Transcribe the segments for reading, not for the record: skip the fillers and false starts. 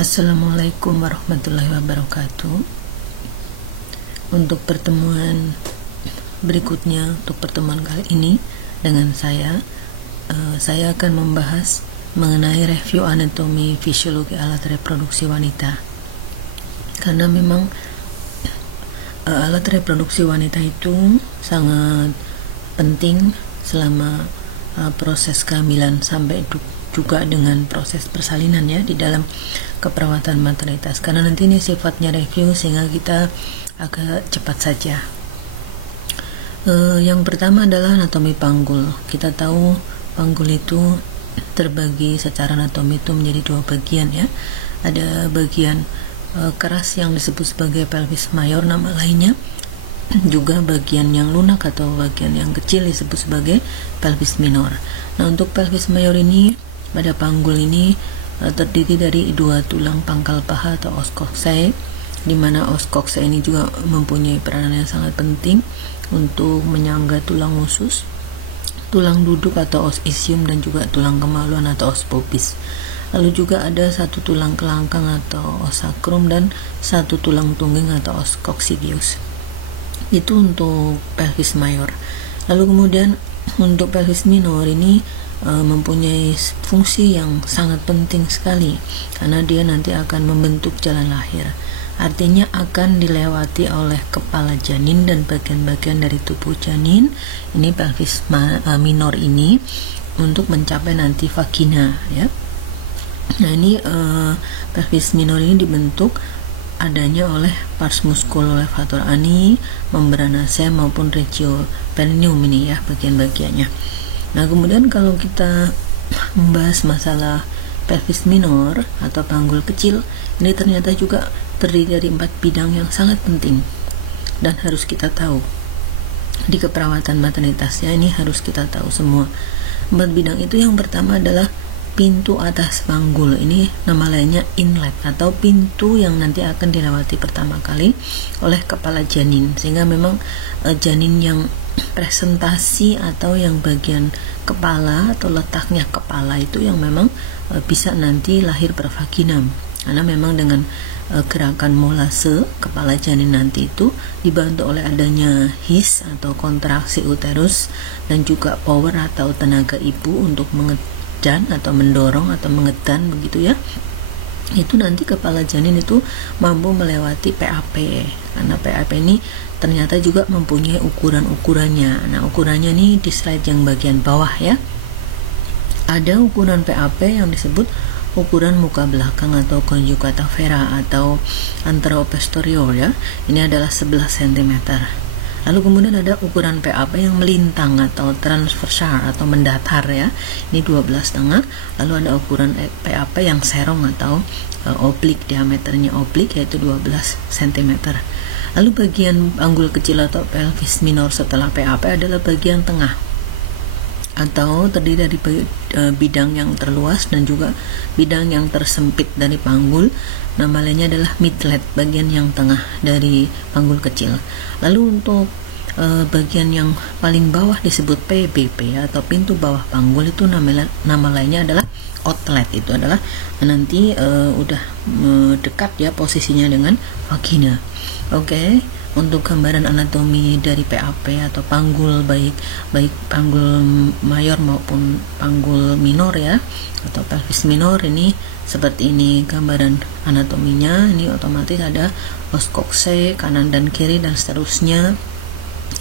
Assalamualaikum warahmatullahi wabarakatuh. Untuk pertemuan berikutnya, untuk pertemuan kali ini dengan saya akan membahas mengenai review anatomi fisiologi alat reproduksi wanita. Karena memang alat reproduksi wanita itu sangat penting selama proses kehamilan sampai juga dengan proses persalinan ya di dalam keperawatan maternitas. Karena nanti ini sifatnya review sehingga kita agak cepat saja. Yang pertama adalah anatomi panggul. Kita tahu panggul itu terbagi secara anatomi itu menjadi dua bagian ya. Ada bagian keras yang disebut sebagai pelvis mayor, nama lainnya, juga bagian yang lunak atau bagian yang kecil disebut sebagai pelvis minor. Nah, untuk pelvis mayor ini pada panggul ini terdiri dari dua tulang pangkal paha atau os coxae, di mana os coxae ini juga mempunyai peranan yang sangat penting untuk menyangga tulang usus, tulang duduk atau os ischium, dan juga tulang kemaluan atau os pubis. Lalu juga ada satu tulang kelangkang atau os sacrum dan satu tulang tungging atau os coccygeus. Itu untuk pelvis mayor. Lalu kemudian untuk pelvis minor ini mempunyai fungsi yang sangat penting sekali karena dia nanti akan membentuk jalan lahir. Artinya akan dilewati oleh kepala janin dan bagian-bagian dari tubuh janin. Ini pelvis minor ini untuk mencapai nanti vagina ya. Nah, ini pelvis minor ini dibentuk adanya oleh pars musculolevator ani, membrana sem maupun regio perineum ini ya bagian-bagiannya. Nah, kemudian kalau kita membahas masalah pelvis minor atau panggul kecil, ini ternyata juga terdiri dari 4 bidang yang sangat penting dan harus kita tahu di keperawatan maternitas ya. Ini harus kita tahu semua. 4 bidang itu yang pertama adalah pintu atas panggul. Ini nama lainnya inlet atau pintu yang nanti akan dilewati pertama kali oleh kepala janin, sehingga memang janin yang presentasi atau yang bagian kepala atau letaknya kepala itu yang memang bisa nanti lahir per vaginam, karena memang dengan gerakan molase kepala janin nanti itu dibantu oleh adanya his atau kontraksi uterus dan juga power atau tenaga ibu untuk mengedan atau mendorong atau mengedan begitu ya. Itu nanti kepala janin itu mampu melewati PAP, karena PAP ini ternyata juga mempunyai ukuran-ukurannya. Nah, ukurannya nih di slide yang bagian bawah ya. Ada ukuran PAP yang disebut ukuran muka belakang atau conjugata vera atau anteroposterior ya. Ini adalah 11 cm. Lalu kemudian ada ukuran PAP yang melintang atau transversal atau mendatar ya. Ini 12,5. Lalu ada ukuran PAP yang serong atau oblik, diameternya oblik yaitu 12 cm. Lalu bagian panggul kecil atau pelvis minor setelah PAP adalah bagian tengah atau terdiri dari bidang yang terluas dan juga bidang yang tersempit dari panggul. Nama lainnya adalah midlet, bagian yang tengah dari panggul kecil. Lalu untuk bagian yang paling bawah disebut PBP atau pintu bawah panggul, itu nama lainnya adalah outlet. Itu adalah nanti udah dekat ya posisinya dengan vagina. Oke. Untuk gambaran anatomi dari PAP atau panggul baik panggul mayor maupun panggul minor ya atau pelvis minor, ini seperti ini gambaran anatominya. Ini otomatis ada os coxae kanan dan kiri dan seterusnya,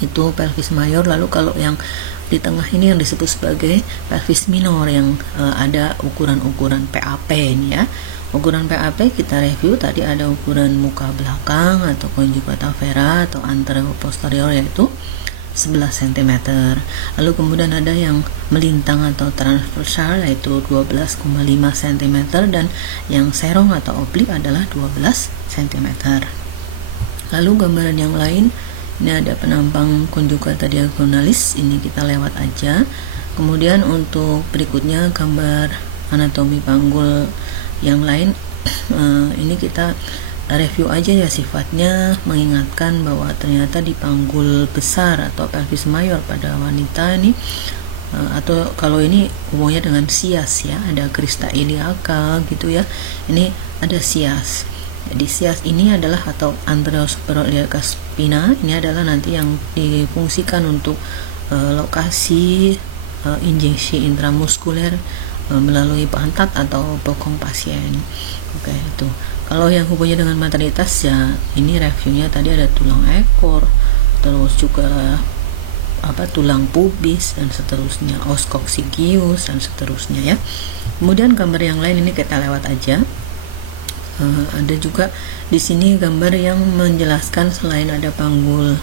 itu pelvis mayor. Lalu kalau yang di tengah ini yang disebut sebagai pelvis minor yang ada ukuran-ukuran PAP ini ya. Ukuran PAP kita review tadi, ada ukuran muka belakang atau conjugata vera atau anteroposterior yaitu 11 cm. Lalu kemudian ada yang melintang atau transversal yaitu 12,5 cm dan yang serong atau oblik adalah 12 cm. Lalu gambaran yang lain, ini ada penampang conjugata diagonalis, ini kita lewat aja. Kemudian untuk berikutnya gambar anatomi panggul yang lain, ini kita review aja ya, sifatnya mengingatkan bahwa ternyata di panggul besar atau pelvis mayor pada wanita ini atau kalau ini hubungannya dengan sias ya, ada crista iliaca gitu ya, ini ada sias. Jadi sias ini adalah atau anterosuperior iliaca spina, ini adalah nanti yang difungsikan untuk lokasi injeksi intramuskuler melalui pantat atau bokong pasien. Oke, itu. Kalau yang hubungannya dengan maternitas ya, ini reviewnya tadi ada tulang ekor, terus juga tulang pubis dan seterusnya, os coccygeus dan seterusnya ya. Kemudian gambar yang lain ini kita lewat aja. Ada juga di sini gambar yang menjelaskan selain ada panggul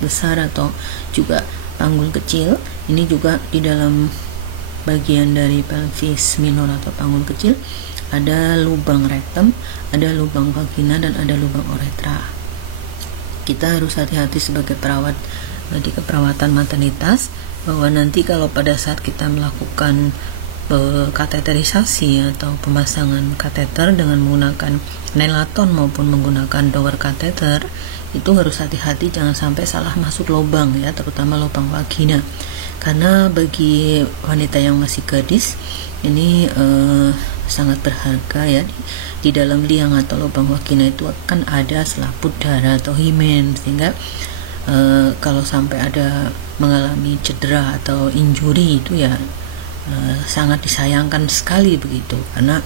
besar atau juga panggul kecil, ini juga di dalam bagian dari pelvis minor atau panggul kecil ada lubang rektum, ada lubang vagina, dan ada lubang uretra. Kita harus hati-hati sebagai perawat di keperawatan maternitas bahwa nanti kalau pada saat kita melakukan kateterisasi atau pemasangan kateter dengan menggunakan nelaton maupun menggunakan dower kateter, itu harus hati-hati jangan sampai salah masuk lubang ya, terutama lubang vagina, karena bagi wanita yang masih gadis ini sangat berharga ya, di dalam liang atau lubang vagina itu akan ada selaput darah atau himen, sehingga kalau sampai ada mengalami cedera atau injury itu ya sangat disayangkan sekali begitu, karena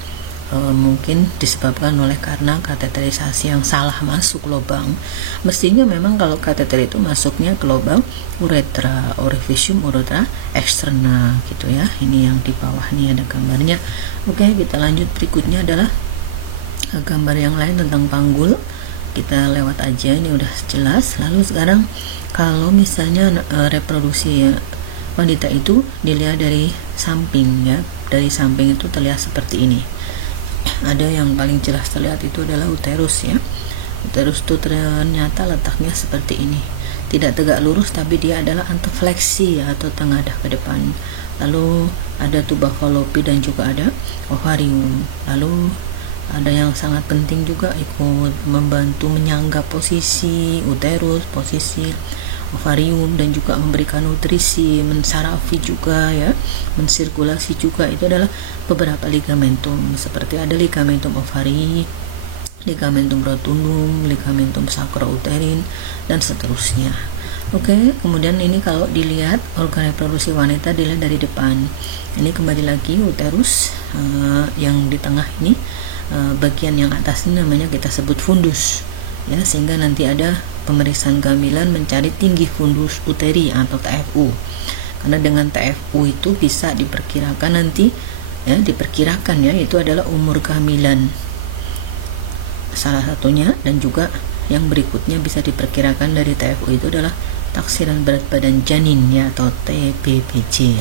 mungkin disebabkan oleh karena kateterisasi yang salah masuk lubang. Mestinya memang kalau kateter itu masuknya ke lubang uretra, orificium uretra externa gitu ya. Ini yang di bawah nih ada gambarnya. Oke, kita lanjut. Berikutnya adalah gambar yang lain tentang panggul. Kita lewat aja, ini udah jelas. Lalu sekarang kalau misalnya reproduksi wanita itu dilihat dari samping ya, dari samping itu terlihat seperti ini. Ada yang paling jelas terlihat itu adalah uterus ya. Uterus itu ternyata letaknya seperti ini, tidak tegak lurus tapi dia adalah antefleksi atau tengadah ke depan. Lalu ada tuba fallopi dan juga ada ovarium. Lalu ada yang sangat penting juga ikut membantu menyangga posisi uterus, posisi ovarium, dan juga memberikan nutrisi, mensarafi juga ya, mensirkulasi juga. Itu adalah beberapa ligamentum, seperti ada ligamentum ovari, ligamentum rotundum, ligamentum sacrouterin, dan seterusnya. Oke, kemudian ini kalau dilihat organ reproduksi wanita dilihat dari depan. Ini kembali lagi uterus yang di tengah ini, bagian yang atas ini namanya kita sebut fundus ya, sehingga nanti ada pemeriksaan kehamilan mencari tinggi fundus uteri atau TFU, karena dengan TFU itu bisa diperkirakan nanti ya, diperkirakan ya, itu adalah umur kehamilan salah satunya, dan juga yang berikutnya bisa diperkirakan dari TFU itu adalah taksiran berat badan janin ya, atau TBBJ.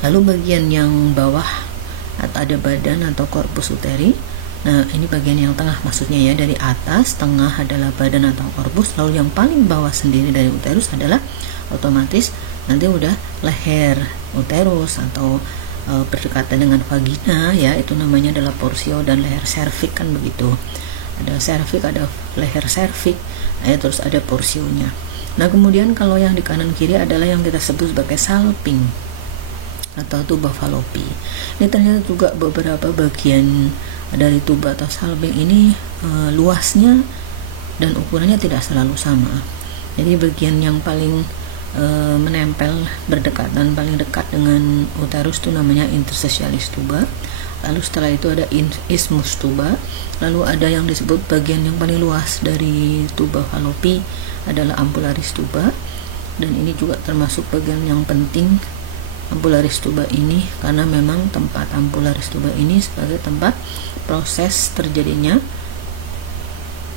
Lalu bagian yang bawah atau ada badan atau korpus uteri. Nah, ini bagian yang tengah maksudnya ya, dari atas tengah adalah badan atau korpus, lalu yang paling bawah sendiri dari uterus adalah otomatis nanti udah leher uterus atau berdekatan dengan vagina ya, itu namanya adalah porsio, dan leher serviks kan begitu. Ada serviks, ada leher serviks, ya, terus ada porsionya. Nah, kemudian kalau yang di kanan kiri adalah yang kita sebut sebagai salping atau tuba fallopi. Ini ternyata juga beberapa bagian dari tuba atau salping ini luasnya dan ukurannya tidak selalu sama. Jadi bagian yang paling menempel berdekatan paling dekat dengan uterus itu namanya interstitialis tuba. Lalu setelah itu ada isthmus tuba. Lalu ada yang disebut bagian yang paling luas dari tuba fallopi adalah ampullaris tuba, dan ini juga termasuk bagian yang penting ampullaris tuba ini, karena memang tempat ampullaris tuba ini sebagai tempat proses terjadinya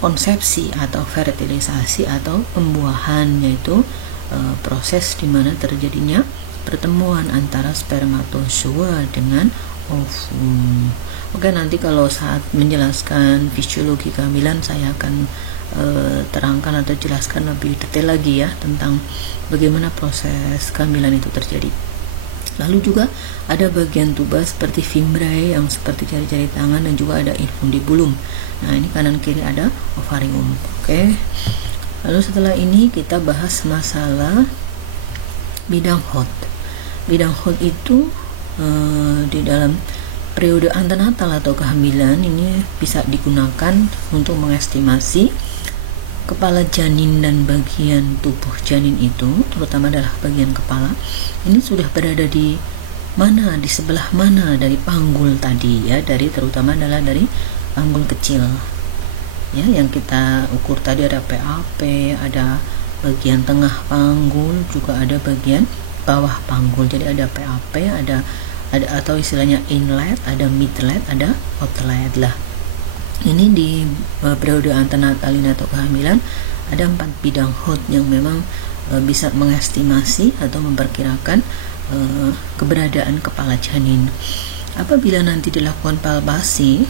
konsepsi atau fertilisasi atau pembuahan, yaitu proses di mana terjadinya pertemuan antara spermatozoa dengan ovum. Oke, nanti kalau saat menjelaskan fisiologi kehamilan saya akan terangkan atau jelaskan lebih detail lagi ya tentang bagaimana proses kehamilan itu terjadi. Lalu juga ada bagian tuba seperti fimbriae yang seperti jari-jari tangan, dan juga ada infundibulum. Nah, ini kanan kiri ada ovarium. Oke. Lalu setelah ini kita bahas masalah bidang hot. Bidang hot itu di dalam periode antenatal atau kehamilan ini bisa digunakan untuk mengestimasi kepala janin dan bagian tubuh janin itu, terutama adalah bagian kepala, ini sudah berada di mana, di sebelah mana dari panggul tadi ya, terutama adalah dari panggul kecil ya, yang kita ukur tadi ada PAP, ada bagian tengah panggul, juga ada bagian bawah panggul. Jadi ada PAP, ada atau istilahnya inlet, ada midlet, ada outlet lah. Ini di periode antenatalin atau kehamilan ada 4 bidang hot yang memang bisa mengestimasi atau memperkirakan keberadaan kepala janin. Apabila nanti dilakukan palpasi,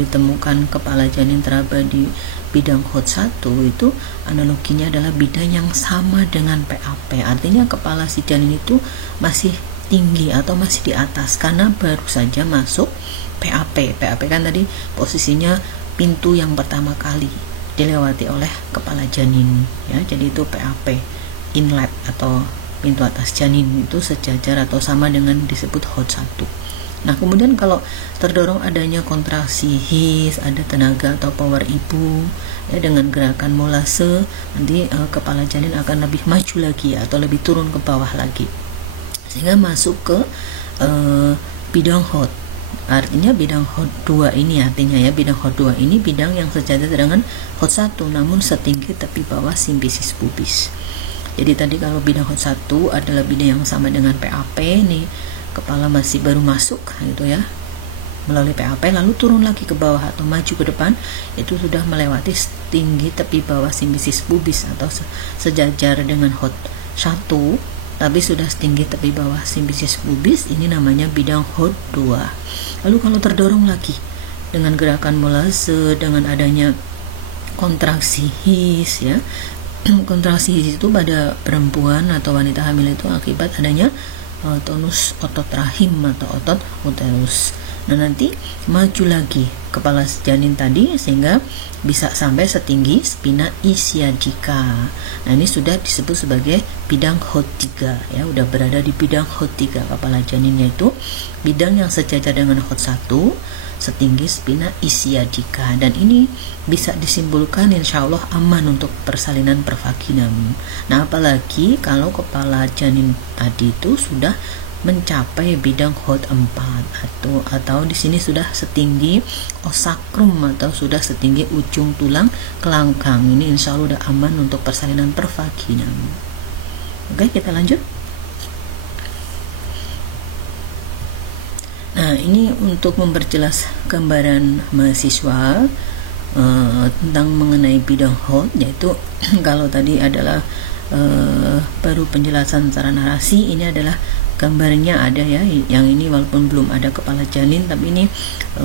ditemukan kepala janin teraba di bidang hot 1, itu analoginya adalah bidang yang sama dengan PAP. Artinya kepala si janin itu masih tinggi atau masih di atas karena baru saja masuk PAP. PAP kan tadi posisinya pintu yang pertama kali dilewati oleh kepala janin ya. Jadi itu PAP, inlet atau pintu atas janin, itu sejajar atau sama dengan disebut hot 1. Nah, kemudian kalau terdorong adanya kontraksi his, ada tenaga atau power ibu ya, dengan gerakan molase, nanti kepala janin akan lebih maju lagi atau lebih turun ke bawah lagi sehingga masuk ke bidang hot. Artinya bidang hot 2 ini, artinya ya, bidang hot 2 ini bidang yang sejajar dengan hot 1 namun setinggi tepi bawah simfisis pubis. Jadi tadi kalau bidang hot 1 adalah bidang yang sama dengan PAP, nih kepala masih baru masuk gitu ya melalui PAP, lalu turun lagi ke bawah atau maju ke depan, itu sudah melewati tinggi tepi bawah simfisis pubis atau sejajar dengan hot 1 tapi sudah setinggi tepi bawah simfisis pubis, ini namanya bidang hot 2. Lalu kalau terdorong lagi dengan gerakan molase, dengan adanya kontraksi his ya, kontraksi his itu pada perempuan atau wanita hamil itu akibat adanya tonus otot rahim atau otot uterus. Nah, nanti maju lagi kepala janin tadi sehingga bisa sampai setinggi spina ischiadica. Nah, ini sudah disebut sebagai bidang hot 3 ya, udah berada di bidang hot 3 kepala janinnya, itu bidang yang sejajar dengan hot 1 setinggi spina ischiadica, dan ini bisa disimpulkan insya Allah aman untuk persalinan pervaginam. Nah, apalagi kalau kepala janin tadi itu sudah mencapai bidang hot 4 atau di sini sudah setinggi osakrum atau sudah setinggi ujung tulang kelangkang. Ini insya Allah udah aman untuk persalinan pervaginam. Oke, kita lanjut. Nah, ini untuk memperjelas gambaran mahasiswa tentang mengenai bidang hot, yaitu kalau tadi adalah baru penjelasan secara narasi, ini adalah gambarnya ada ya, yang ini walaupun belum ada kepala janin, tapi ini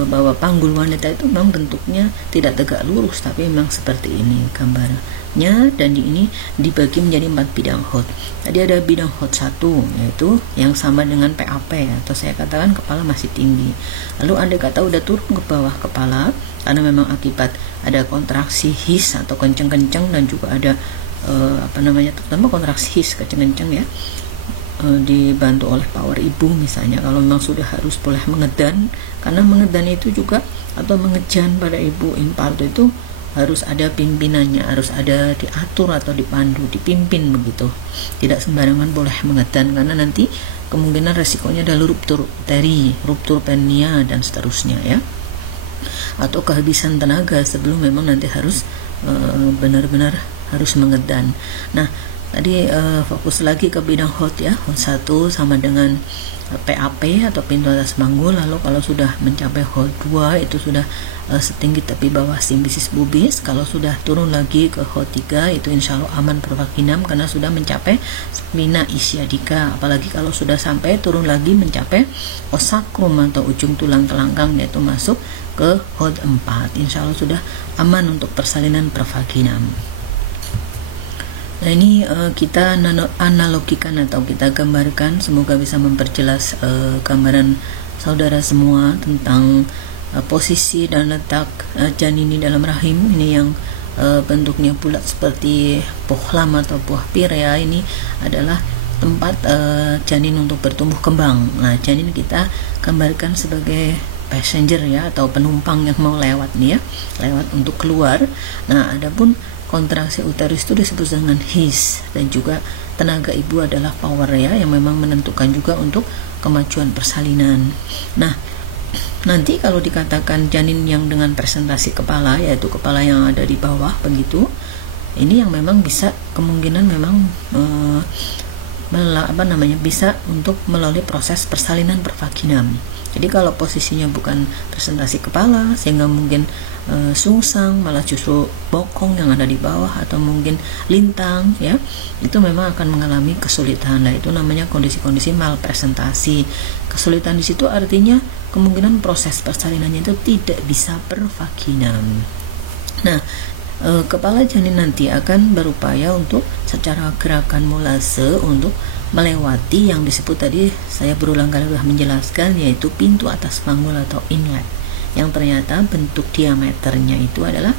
bahwa panggul wanita itu memang bentuknya tidak tegak lurus, tapi memang seperti ini gambarnya, dan ini dibagi menjadi 4 bidang hot. Tadi ada bidang hot 1 yaitu yang sama dengan PAP atau saya katakan kepala masih tinggi. Lalu andai kata udah turun ke bawah kepala karena memang akibat ada kontraksi his atau kenceng-kenceng, dan juga ada terutama kontraksi his kenceng-kenceng ya, dibantu oleh power ibu misalnya. Kalau memang sudah harus boleh mengedan, karena mengedan itu juga atau mengejan pada ibu infarto itu harus ada pimpinannya, harus ada diatur atau dipandu, dipimpin begitu. Tidak sembarangan boleh mengedan karena nanti kemungkinan resikonya adalah ruptur uteri, ruptur penia dan seterusnya ya. Atau kehabisan tenaga sebelum memang nanti harus benar-benar harus mengedan. Nah, tadi fokus lagi ke bidang hot ya. Hot 1 sama dengan PAP atau pintu atas panggul. Lalu kalau sudah mencapai hot 2 itu sudah setinggi tepi bawah simfisis pubis. Kalau sudah turun lagi ke hot 3 itu insya Allah aman pervaginam karena sudah mencapai spina ischiadica. Apalagi kalau sudah sampai turun lagi mencapai osakrum atau ujung tulang kelangkang, yaitu masuk ke hot 4, insya Allah sudah aman untuk persalinan pervaginam. Nah, ini kita analogikan atau kita gambarkan, semoga bisa memperjelas gambaran saudara semua tentang posisi dan letak janin dalam rahim. Ini yang bentuknya bulat seperti pohlam atau buah pir ya. Ini adalah tempat janin untuk bertumbuh kembang. Nah, janin kita gambarkan sebagai passenger ya, atau penumpang yang mau lewat nih ya, lewat untuk keluar. Nah, adapun kontraksi uterus itu disebut dengan his, dan juga tenaga ibu adalah power ya, yang memang menentukan juga untuk kemajuan persalinan. Nah, nanti kalau dikatakan janin yang dengan presentasi kepala, yaitu kepala yang ada di bawah begitu, ini yang memang bisa kemungkinan memang bisa untuk melalui proses persalinan pervaginam. Jadi kalau posisinya bukan presentasi kepala, sehingga mungkin sungsang, malah justru bokong yang ada di bawah, atau mungkin lintang ya, itu memang akan mengalami kesulitan. Nah, itu namanya kondisi-kondisi malpresentasi. Kesulitan di situ artinya kemungkinan proses persalinannya itu tidak bisa pervaginam. Nah, kepala janin nanti akan berupaya untuk secara gerakan molase untuk melewati yang disebut tadi, saya berulang kali sudah menjelaskan, yaitu pintu atas panggul atau inlet, yang ternyata bentuk diameternya itu adalah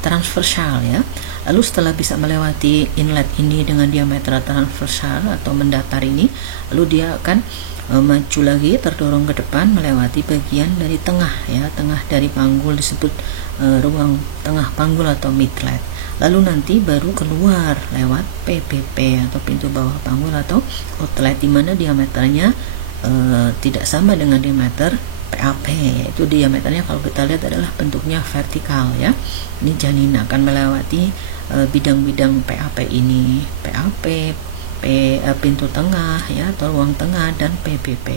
transversal ya. Lalu setelah bisa melewati inlet ini dengan diameter transversal atau mendatar ini, lalu dia akan maju lagi, terdorong ke depan melewati bagian dari tengah ya, tengah dari panggul disebut ruang tengah panggul atau midlet. Lalu nanti baru keluar lewat PPP atau pintu bawah panggul atau outlet, di mana diameternya tidak sama dengan diameter PAP, yaitu diameternya kalau kita lihat adalah bentuknya vertikal ya. Ini janin akan melewati bidang-bidang PAP ini, PAP, pintu tengah ya, atau ruang tengah, dan PPP.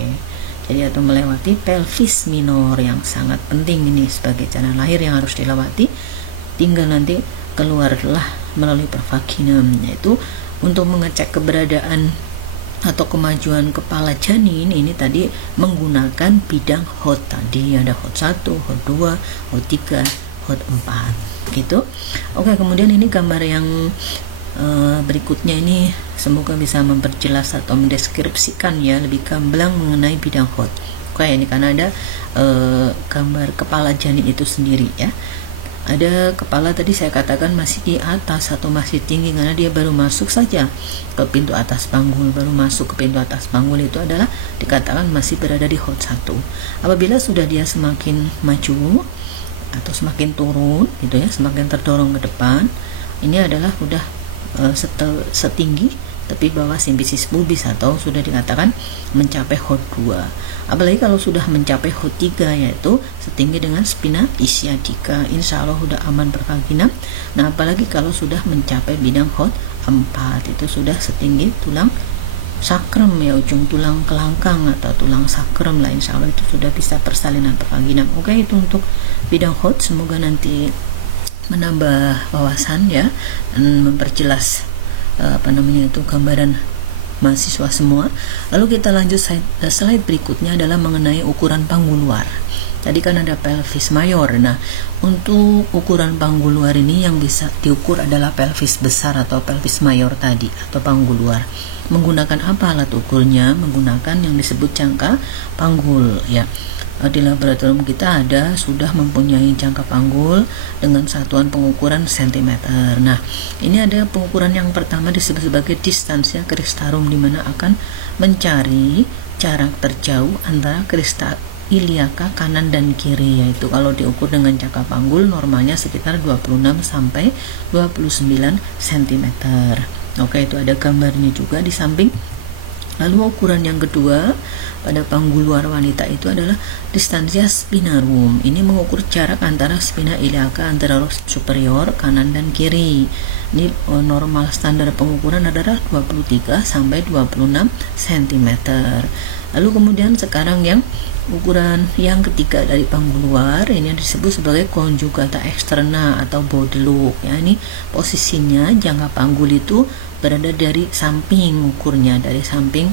Jadi atau melewati pelvis minor yang sangat penting ini sebagai jalan lahir yang harus dilewati. Tinggal nanti keluarlah melalui pervaginam, yaitu untuk mengecek keberadaan atau kemajuan kepala janin ini tadi menggunakan bidang HOT tadi, ada HOT 1, HOT 2, HOT 3, HOT 4 gitu. Oke, kemudian ini gambar yang berikutnya ini semoga bisa memperjelas atau mendeskripsikan ya lebih gamblang mengenai bidang HOT. Oke, ini karena ada gambar kepala janin itu sendiri ya. Ada kepala tadi saya katakan masih di atas atau masih tinggi karena dia baru masuk saja ke pintu atas panggul. Baru masuk ke pintu atas panggul itu adalah dikatakan masih berada di HOT 1. Apabila sudah dia semakin maju atau semakin turun gitu ya, semakin terdorong ke depan, ini adalah sudah setinggi tepi bawah simfisis pubis atau sudah dikatakan mencapai HOT 2. Apalagi kalau sudah mencapai HOT 3, yaitu setinggi dengan spina ischiadica, insya Allah sudah aman pervaginam. Nah, apalagi kalau sudah mencapai bidang HOT 4, itu sudah setinggi tulang sakrum ya, ujung tulang kelangkang atau tulang sakrum lah, insya Allah itu sudah bisa persalinan pervaginam. Oke, itu untuk bidang HOT. Semoga nanti menambah wawasan ya, dan memperjelas gambaran mahasiswa semua. Lalu kita lanjut slide berikutnya adalah mengenai ukuran panggul luar. Tadi kan ada pelvis mayor. Nah, untuk ukuran panggul luar ini yang bisa diukur adalah pelvis besar atau pelvis mayor tadi atau panggul luar. Menggunakan apa alat ukurnya? Menggunakan yang disebut jangka panggul ya. Di laboratorium kita sudah mempunyai jangka panggul dengan satuan pengukuran cm. Nah, ini ada pengukuran yang pertama disebut sebagai distansia kristarum, di mana akan mencari jarak terjauh antara krista iliaka kanan dan kiri, yaitu kalau diukur dengan jangka panggul normalnya sekitar 26 sampai 29 cm. Oke, itu ada gambarnya juga di samping. Lalu ukuran yang kedua pada panggul luar wanita itu adalah distansia spinarum. Ini mengukur jarak antara spina iliaca antara superior kanan dan kiri. Ini normal standar pengukuran adalah 23 sampai 26 cm. Lalu kemudian sekarang yang ukuran yang ketiga dari panggul luar ini disebut sebagai conjugata externa atau body look ya. Ini posisinya jangka panggul itu berada dari samping, ukurnya dari samping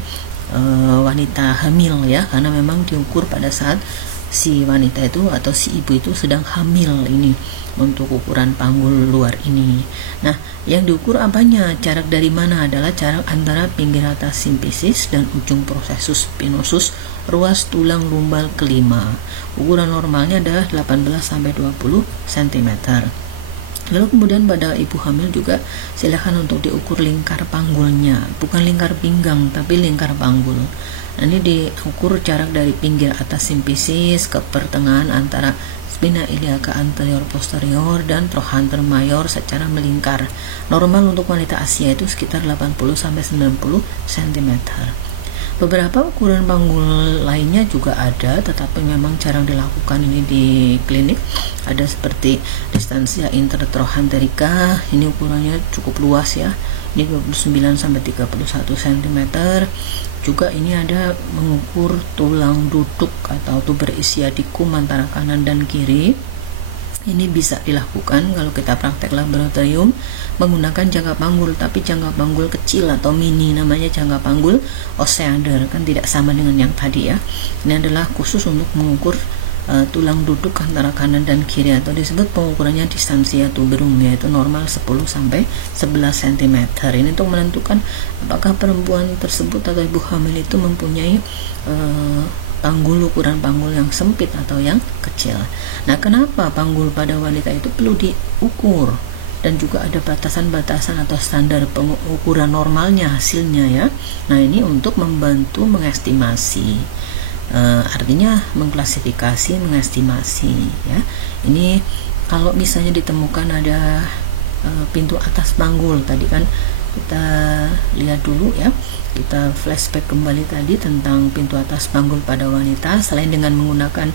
wanita hamil ya, karena memang diukur pada saat si wanita itu atau si ibu itu sedang hamil ini untuk ukuran panggul luar ini. Nah, yang diukur apanya? Jarak dari mana? Adalah jarak antara pinggir atas simfisis dan ujung processus spinosus ruas tulang lumbal kelima. Ukuran normalnya adalah 18 sampai 20 cm. Lalu kemudian pada ibu hamil juga silakan untuk diukur lingkar panggulnya, bukan lingkar pinggang tapi lingkar panggul. Nah, ini diukur jarak dari pinggir atas simfisis ke pertengahan antara spina iliaca anterior posterior dan trochanter mayor secara melingkar. Normal untuk wanita Asia itu sekitar 80-90 cm. Beberapa ukuran panggul lainnya juga ada, tetapi memang jarang dilakukan ini di klinik. Ada seperti distansia intertrochanterica, ini ukurannya cukup luas ya. Ini 29-31 cm. Juga ini ada mengukur tulang duduk atau tuber ischiadicum antara kanan dan kiri. Ini bisa dilakukan kalau kita praktek laboratorium menggunakan jangka panggul, tapi jangka panggul kecil atau mini, namanya jangka panggul Oseander, kan tidak sama dengan yang tadi ya. Ini adalah khusus untuk mengukur tulang duduk antara kanan dan kiri, atau disebut pengukurannya distansia tuberum, yaitu normal 10-11 cm. Ini untuk menentukan apakah perempuan tersebut atau ibu hamil itu mempunyai ukuran panggul yang sempit atau yang kecil. Nah, kenapa panggul pada wanita itu perlu diukur, dan juga ada batasan-batasan atau standar pengukuran normalnya hasilnya ya. Nah, ini untuk membantu mengestimasi, artinya mengklasifikasi, mengestimasi ya. Ini kalau misalnya ditemukan ada pintu atas panggul, tadi kan kita lihat dulu ya, kita flashback kembali tadi tentang pintu atas panggul pada wanita. Selain dengan menggunakan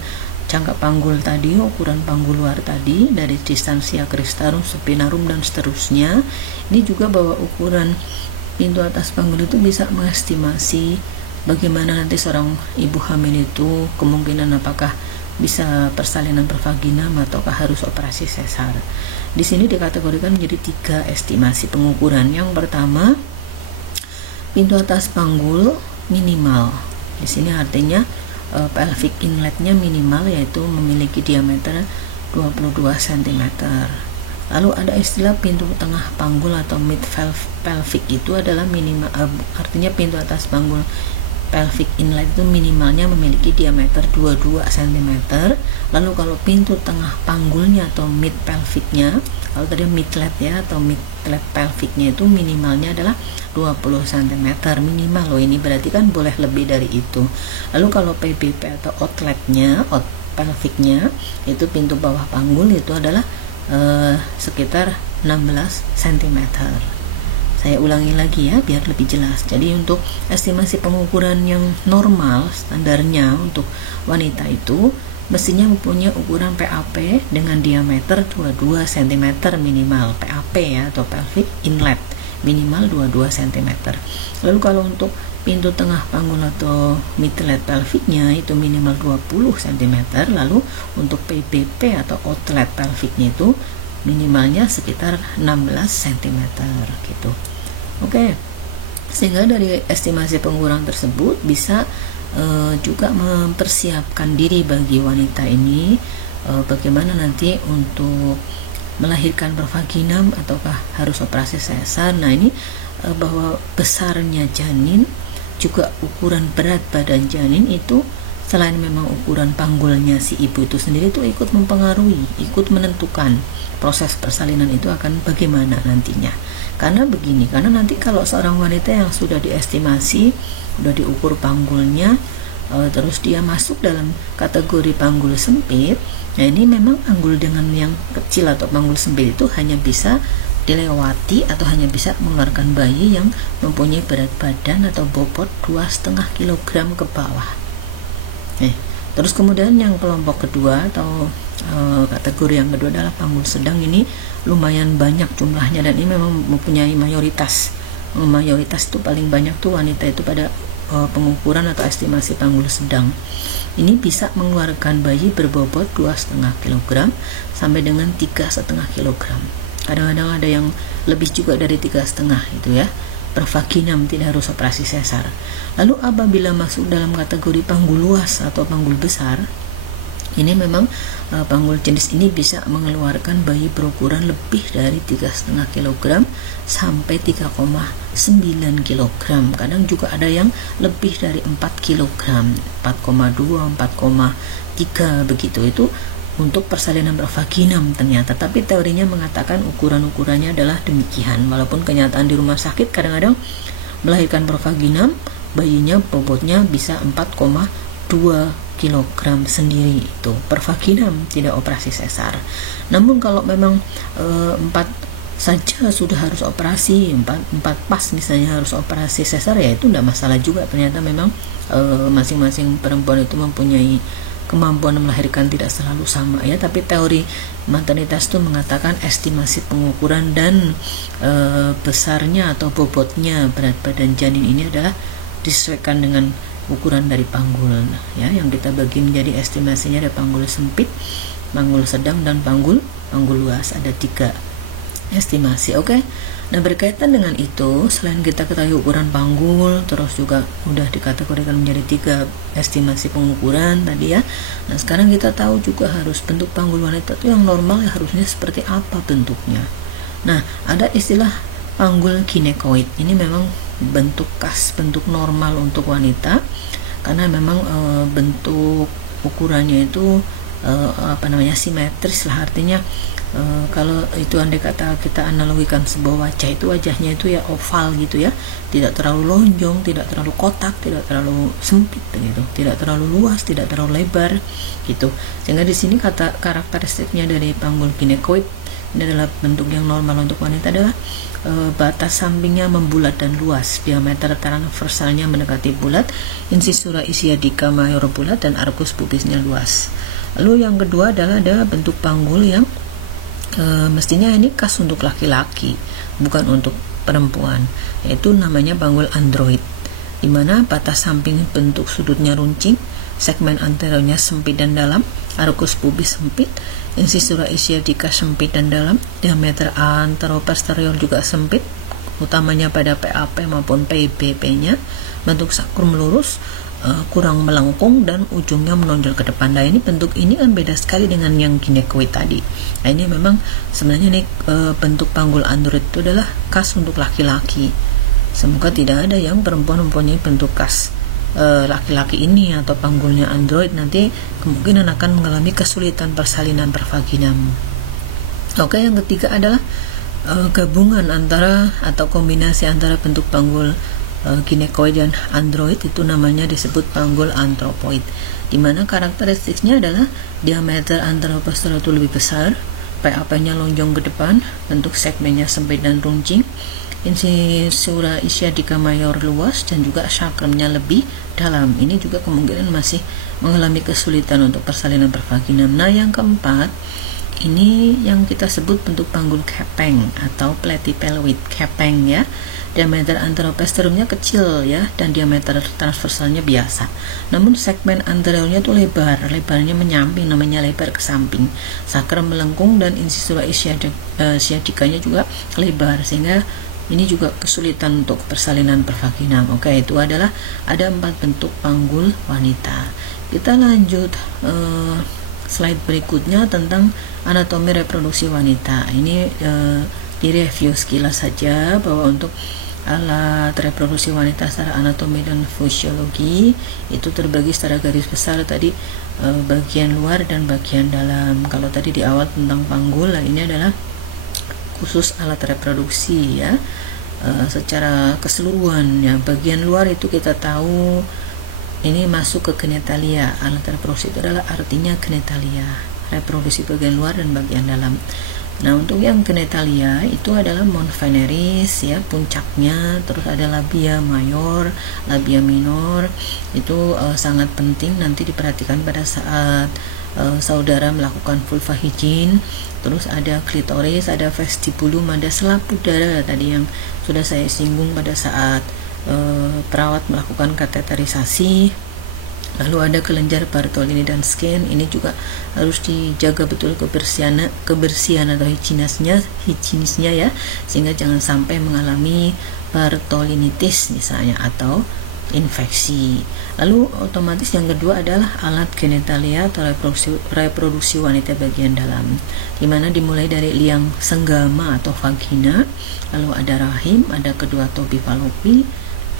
jangka panggul tadi, ukuran panggul luar tadi dari distansia cristarum, supinarum dan seterusnya, ini juga bahwa ukuran pintu atas panggul itu bisa mengestimasi bagaimana nanti seorang ibu hamil itu kemungkinan apakah bisa persalinan pervaginam ataukah harus operasi sesar. Di sini dikategorikan menjadi 3 estimasi pengukuran. Yang pertama, pintu atas panggul minimal. Di sini artinya pelvic inletnya minimal, yaitu memiliki diameter 22 cm. Lalu ada istilah pintu tengah panggul atau mid pelvic, itu adalah minimal, artinya pintu atas panggul pelvic inlet itu minimalnya memiliki diameter 22 cm. Lalu kalau pintu tengah panggulnya atau mid pelvicnya, kalau tadi midlet ya atau midlet pelvicnya itu minimalnya adalah 20 cm minimal loh, ini berarti kan boleh lebih dari itu. Lalu kalau PBP atau outletnya, pelvicnya itu pintu bawah panggul itu adalah sekitar 16 cm. Saya ulangi lagi ya biar lebih jelas. Jadi untuk estimasi pengukuran yang normal, standarnya untuk wanita itu mestinya mempunyai ukuran PAP dengan diameter 22 cm minimal, PAP ya atau pelvic inlet minimal 22 cm. Lalu kalau untuk pintu tengah panggul atau midlet pelviknya itu minimal 20 cm. Lalu untuk PBP atau outlet pelviknya itu minimalnya sekitar 16 cm gitu. Oke. Sehingga dari estimasi pengukuran tersebut bisa juga mempersiapkan diri bagi wanita ini bagaimana nanti untuk melahirkan pervaginam ataukah harus operasi sesar. Nah, ini bahwa besarnya janin juga ukuran berat badan janin itu selain memang ukuran panggulnya si ibu itu sendiri itu ikut mempengaruhi, ikut menentukan proses persalinan itu akan bagaimana nantinya. Karena begini, karena nanti kalau seorang wanita yang sudah diestimasi, sudah diukur panggulnya, terus dia masuk dalam kategori panggul sempit, nah ini memang panggul dengan yang kecil atau panggul sempit itu hanya bisa dilewati atau hanya bisa mengeluarkan bayi yang mempunyai berat badan atau bobot 2,5 kg ke bawah. Terus kemudian yang kelompok kedua atau kategori yang kedua adalah panggul sedang. Ini lumayan banyak jumlahnya dan ini memang mempunyai mayoritas itu paling banyak tuh wanita itu pada pengukuran atau estimasi panggul sedang. Ini bisa mengeluarkan bayi berbobot 2,5 kg sampai dengan 3,5 kg. Kadang-kadang ada yang lebih juga dari 3,5 itu ya. Pervaginam tidak harus operasi sesar. Lalu apabila masuk dalam kategori panggul luas atau panggul besar, ini memang panggul jenis ini bisa mengeluarkan bayi berukuran lebih dari 3,5 kg sampai 3,9 kg. Kadang juga ada yang lebih dari 4 kg, 4,2, 4,3 begitu. Itu untuk persalinan pervaginam ternyata, tapi teorinya mengatakan ukurannya adalah demikian, walaupun kenyataan di rumah sakit kadang-kadang melahirkan pervaginam bayinya bobotnya bisa 4,2 kilogram sendiri, itu pervaginam, tidak operasi sesar. Namun kalau memang 4 saja sudah harus operasi, 4 pas misalnya harus operasi sesar, ya itu tidak masalah juga. Ternyata memang masing-masing perempuan itu mempunyai kemampuan melahirkan tidak selalu sama ya, tapi teori maternitas itu mengatakan estimasi pengukuran dan besarnya atau bobotnya berat badan janin ini adalah disesuaikan dengan ukuran dari panggul ya, yang kita bagi menjadi estimasinya ada panggul sempit, panggul sedang, dan panggul luas. Ada 3 estimasi. Oke. Nah, berkaitan dengan itu, selain kita ketahui ukuran panggul, terus juga udah dikategorikan menjadi 3 estimasi pengukuran tadi ya. Nah, sekarang kita tahu juga harus bentuk panggul wanita itu yang normal ya harusnya seperti apa bentuknya. Nah, ada istilah panggul ginekoid. Ini memang bentuk khas, bentuk normal untuk wanita, karena memang bentuk ukurannya itu simetris lah, artinya kalau itu andai kata kita analogikan sebuah wajah, itu wajahnya itu ya oval gitu ya, tidak terlalu lonjong, tidak terlalu kotak, tidak terlalu sempit gitu, tidak terlalu luas, tidak terlalu lebar gitu. Sehingga di sini kata karakteristiknya dari panggul ginekoid ini adalah bentuk yang normal untuk wanita adalah batas sampingnya membulat dan luas, diameter transversalnya mendekati bulat, insisura ischiadica mayor bulat, dan arcus pubisnya luas. Lalu yang kedua adalah ada bentuk panggul yang mestinya ini khas untuk laki-laki, bukan untuk perempuan, yaitu namanya panggul android, di mana batas samping bentuk sudutnya runcing, segmen anteriornya sempit dan dalam, arcus pubis sempit, insisura ischiadica sempit dan dalam, diameter anteroposterior juga sempit, utamanya pada PAP maupun PBP-nya, bentuk sakrum lurus, kurang melengkung, dan ujungnya menonjol ke depan. Nah, ini bentuk ini kan beda sekali dengan yang ginekoid tadi. Nah, ini memang sebenarnya nih bentuk panggul android itu adalah khas untuk laki-laki. Semoga tidak ada yang perempuan mempunyai bentuk khas laki-laki ini atau panggulnya android, nanti kemungkinan akan mengalami kesulitan persalinan pervaginam. Oke, yang ketiga adalah gabungan antara atau kombinasi antara bentuk panggul ginekoid dan android, itu namanya disebut panggul antropoid, di mana karakteristiknya adalah diameter anteroposterior itu lebih besar, PAP-nya lonjong ke depan, bentuk segmennya sempit dan runcing, insisura ischiadica mayor luas, dan juga sakrumnya lebih dalam. Ini juga kemungkinan masih mengalami kesulitan untuk persalinan pervaginam. Nah, yang keempat ini yang kita sebut bentuk panggul kepeng atau platypelvoid kepeng ya. Diameter anteroposteriornya kecil ya, dan diameter transversalnya biasa. Namun segmen anteriornya itu lebarnya menyamping, namanya lebar ke samping. Sakrum melengkung dan insisura ischiadicanya juga lebar, sehingga ini juga kesulitan untuk persalinan pervaginam. Oke, itu adalah ada 4 bentuk panggul wanita. Kita lanjut slide berikutnya tentang anatomi reproduksi wanita. Ini direview sekilas saja bahwa untuk alat reproduksi wanita secara anatomi dan fisiologi itu terbagi secara garis besar tadi bagian luar dan bagian dalam. Kalau tadi di awal tentang panggul, ini adalah khusus alat reproduksi ya, secara keseluruhan ya. Bagian luar itu kita tahu ini masuk ke genitalia. Alat reproduksi itu adalah artinya genitalia, reproduksi bagian luar dan bagian dalam. Nah, untuk yang genitalia itu adalah mons veneris ya, puncaknya, terus ada labia mayor, labia minor. Itu sangat penting nanti diperhatikan pada saat saudara melakukan vulva hygiene. Terus ada klitoris, ada vestibulum, ada selap udara tadi yang sudah saya singgung pada saat perawat melakukan kateterisasi. Lalu ada kelenjar Bartolini dan Skene, ini juga harus dijaga betul kebersihan atau higienisnya ya, sehingga jangan sampai mengalami Bartolinitis misalnya atau infeksi. Lalu otomatis yang kedua adalah alat genitalia atau reproduksi wanita bagian dalam, dimana dimulai dari liang senggama atau vagina, lalu ada rahim, ada kedua tobi falopi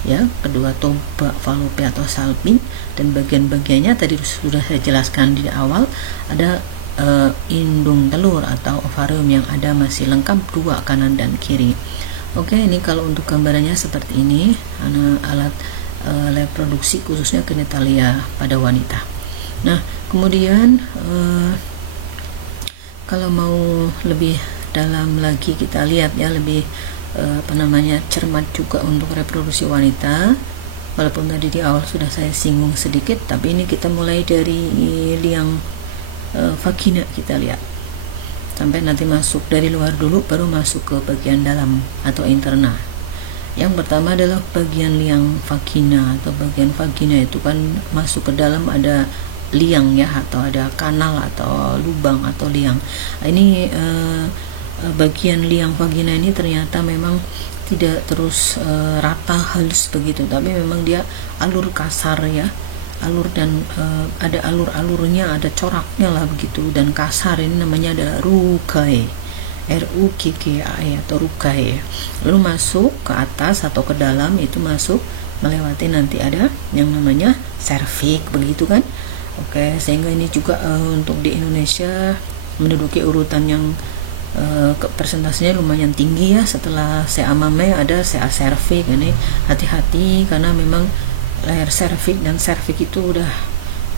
ya, kedua toba falopi atau salping, dan bagian-bagiannya tadi sudah saya jelaskan di awal. Ada indung telur atau ovarium yang ada masih lengkap dua kanan dan kiri. Oke, ini kalau untuk gambarannya seperti ini, alat reproduksi khususnya genitalia pada wanita. Nah, kemudian kalau mau lebih dalam lagi kita lihat ya, lebih cermat juga untuk reproduksi wanita. Walaupun tadi di awal sudah saya singgung sedikit, tapi ini kita mulai dari liang vagina kita lihat sampai nanti masuk dari luar dulu, baru masuk ke bagian dalam atau interna. Yang pertama adalah bagian liang vagina atau bagian vagina itu kan masuk ke dalam, ada liang ya, atau ada kanal atau lubang atau liang. Ini bagian liang vagina ini ternyata memang tidak terus rata halus begitu, tapi memang dia alur kasar ya, alur dan ada alur-alurnya, ada coraknya lah begitu, dan kasar. Ini namanya adalah rugae, RUGGAE atau rugae. Lalu masuk ke atas atau ke dalam itu masuk melewati nanti ada yang namanya serviks begitu kan. Oke, sehingga ini juga untuk di Indonesia menduduki urutan yang persentasenya lumayan tinggi ya. Setelah sea mame ada sea serviks. Ini hati-hati karena memang leher serviks dan serviks itu udah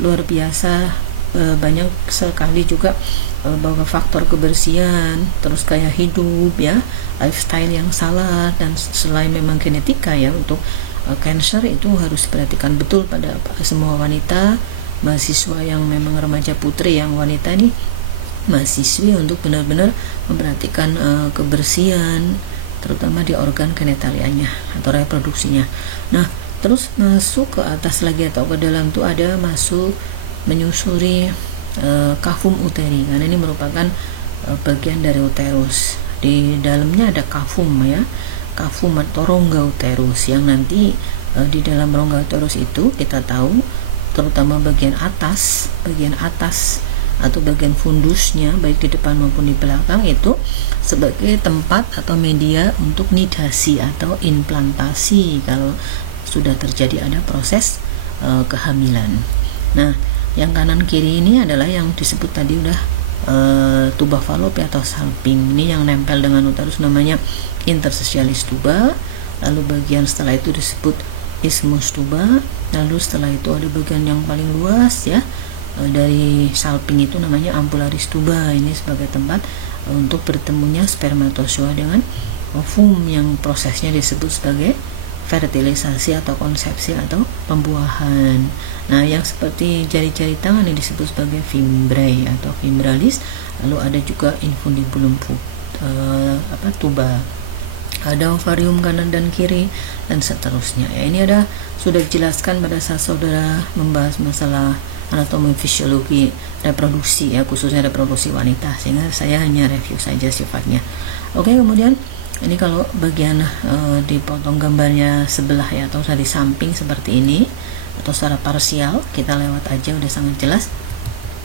luar biasa banyak sekali juga bahwa faktor kebersihan, terus gaya hidup ya, lifestyle yang salah, dan selain memang genetika ya, untuk cancer itu harus diperhatikan betul pada semua wanita mahasiswa yang memang remaja putri yang wanita ini, mahasiswi, untuk benar-benar memperhatikan kebersihan terutama di organ genitalianya atau reproduksinya. Nah, terus masuk ke atas lagi atau ke dalam tuh ada masuk menyusuri kafum uteri, karena ini merupakan bagian dari uterus. Di dalamnya ada kafum ya, kafum atau rongga uterus, yang nanti di dalam rongga uterus itu kita tahu terutama bagian atas atau bagian fundusnya baik di depan maupun di belakang itu sebagai tempat atau media untuk nidasi atau implantasi kalau sudah terjadi ada proses kehamilan. Nah, yang kanan kiri ini adalah yang disebut tadi udah tuba fallopi atau salping. Ini yang nempel dengan uterus namanya interstitialis tuba. Lalu bagian setelah itu disebut isthmus tuba. Lalu setelah itu ada bagian yang paling luas ya dari salping itu namanya ampullaris tuba. Ini sebagai tempat untuk bertemunya spermatozoa dengan ovum yang prosesnya disebut sebagai fertilisasi atau konsepsi atau pembuahan. Nah, yang seperti jari-jari tangan yang disebut sebagai fimbrae atau fimbralis. Lalu ada juga infundibulum tuba. Ada ovarium kanan dan kiri dan seterusnya. Ya, ini sudah dijelaskan pada saat saudara membahas masalah anatomi fisiologi reproduksi ya, khususnya reproduksi wanita, sehingga saya hanya review saja sifatnya. Oke, kemudian ini kalau bagian dipotong gambarnya sebelah ya, atau di samping seperti ini atau secara parsial, kita lewat aja udah sangat jelas.